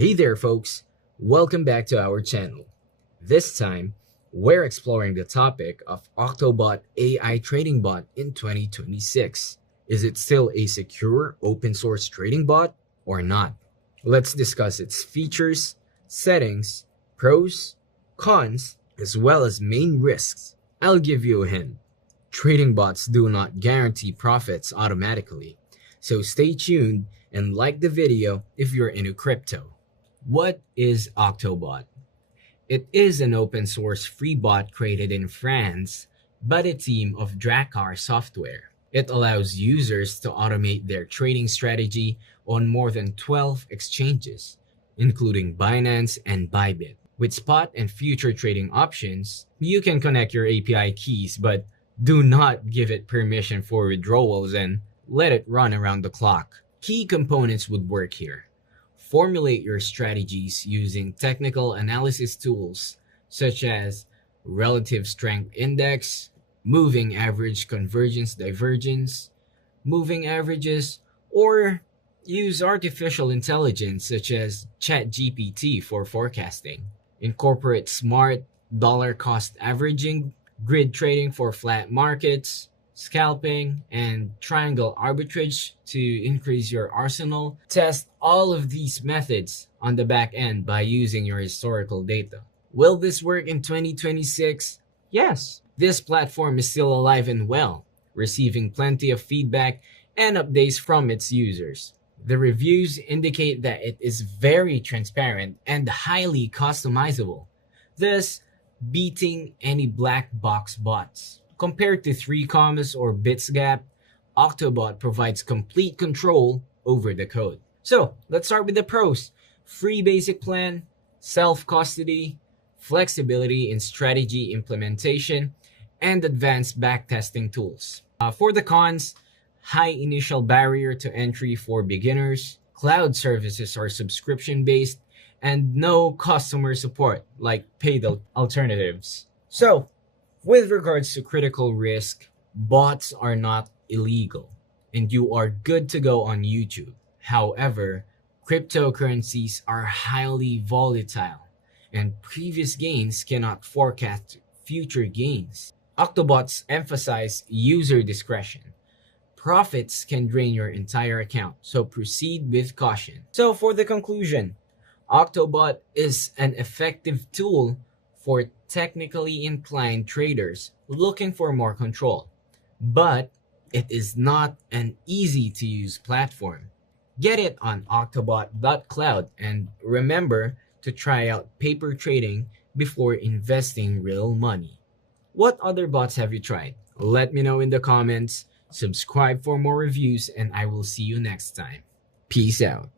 Hey there folks, welcome back to our channel. This time, we're exploring the topic of OctoBot AI trading bot in 2026. Is it still a secure open source trading bot or not? Let's discuss its features, settings, pros, cons, as well as main risks. I'll give you a hint. Trading bots do not guarantee profits automatically, so stay tuned and like the video if you're into crypto. What is OctoBot? It is an open source free bot created in France by a team of Drakkar software. It allows users to automate their trading strategy on more than 12 exchanges, including Binance and Bybit. With spot and future trading options, you can connect your API keys, but do not give it permission for withdrawals and let it run around the clock. Key components would work here. Formulate your strategies using technical analysis tools such as relative strength index, moving average convergence divergence, moving averages, or use artificial intelligence such as ChatGPT for forecasting. Incorporate smart dollar cost averaging, grid trading for flat markets, scalping, and triangle arbitrage to increase your arsenal. Test all of these methods on the back end by using your historical data. Will this work in 2026? Yes. This platform is still alive and well, receiving plenty of feedback and updates from its users. The reviews indicate that it is very transparent and highly customizable, thus beating any black box bots. Compared to 3Commas or Bitsgap, OctoBot provides complete control over the code. So let's start with the pros. Free basic plan, self-custody, flexibility in strategy implementation, and advanced backtesting tools. For the cons, high initial barrier to entry for beginners, cloud services are subscription-based, and no customer support like paid alternatives. So, with regards to critical risk, bots are not illegal, and you are good to go on YouTube. However, cryptocurrencies are highly volatile, and previous gains cannot forecast future gains. Octobots emphasize user discretion. Profits can drain your entire account, so proceed with caution. So for the conclusion, OctoBot is an effective tool for technically inclined traders looking for more control, but it is not an easy-to-use platform. Get it on octobot.cloud and remember to try out paper trading before investing real money. What other bots have you tried? Let me know in the comments. Subscribe for more reviews and I will see you next time. Peace out.